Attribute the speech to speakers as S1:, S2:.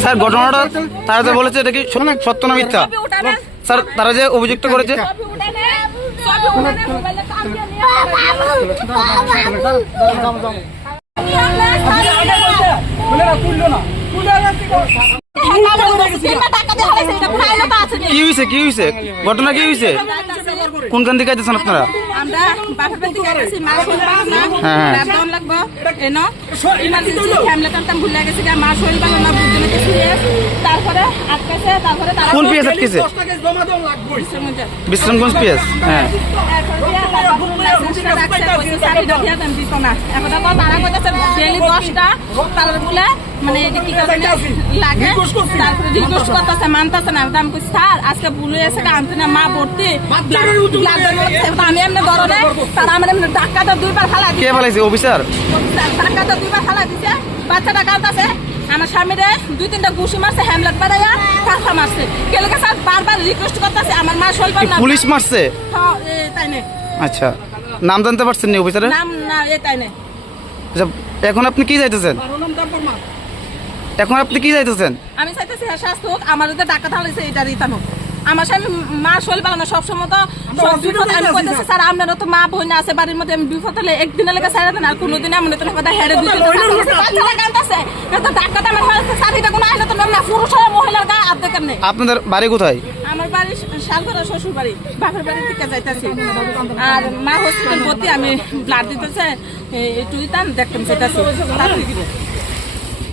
S1: Sir, ঘটনাটা তারা যে বলেছে, এটা কি সত্য- না মিথ্যা? স্যার, তারা যে অভিযুক্ত করেছে? কি হয়েছে কি হয়েছে ঘটনা কি হয়েছে কোনখান থেকে আইতেছেন আপনারা?
S2: আমরা বাপের বাড়ি থেকে আসছি মা না
S1: হ্যাঁ।
S2: রাত দাম লাগবো। এনো? ইমার্জেন্সি ফ্যামিলি কান্তাম ভুলে গেছি গা, মাছ শরীর ভালো না বুঝতে নাকি সিরিয়াস তারপরে আটকাছে তারপরে তারা
S1: কোন পিএস আটকেছে? বিশ্রামগঞ্জ। পিএস হ্যাঁ।
S2: মানে এটা কি লাগে? তারপরে রিকোয়েস্ট করতেছে মানতেছে না। দাম কইছি স্যার আজকে ভুল হয়েছে আনতে না মা ভর্তি। আমি এমনি ধরনে তারা আমার এমনি ডাক্তারটা দুইবার ফালা
S1: কে বলেছে অফিসার?
S2: টাকাটা দুইবার ফালা দিছে। বাচ্চাটা কাঁদতেছে। আমার স্বামীরে দুই তিনটা ঘুষি মারছে হ্যামলেট বাড়াইয়া কাঁথা মারছে। কেলেকে স্যার বারবার রিকোয়েস্ট করতেছে আমার মা
S1: কি
S2: না।
S1: পুলিশ মারছে?
S2: হ্যাঁ, তাই নে।
S1: আচ্ছা। নাম জানতে পারছেন নি অফিসারের?
S2: নাম না এ তাই নে।
S1: আচ্ছা এখন আপনি কি যাইতেছেন এখন আপনি কি যাইতেছেন
S2: আমি চাইতেছি হ্যাঁ আমার যে টাকা তাহলে এটা দিতাম আমার স্বামী মা শৈল পালানো সবসময় তো বিপদ আমি কইতেছি স্যার আপনারও তো মা বোন আছে বাড়ির মধ্যে আমি বিপদ হলে একদিনের লেগে দেন আর কোনোদিন এমন তো কথা হেরে দিতে
S1: আপনাদের বাড়ি কোথায়?
S2: আমার বাড়ি শালগড়া শ্বশুর বাড়ি বাপের বাড়ি থেকে যাইতেছি। আর মা হসপিটাল ভর্তি আমি ব্লাড দিতেছে একটু দেখতাম সেটা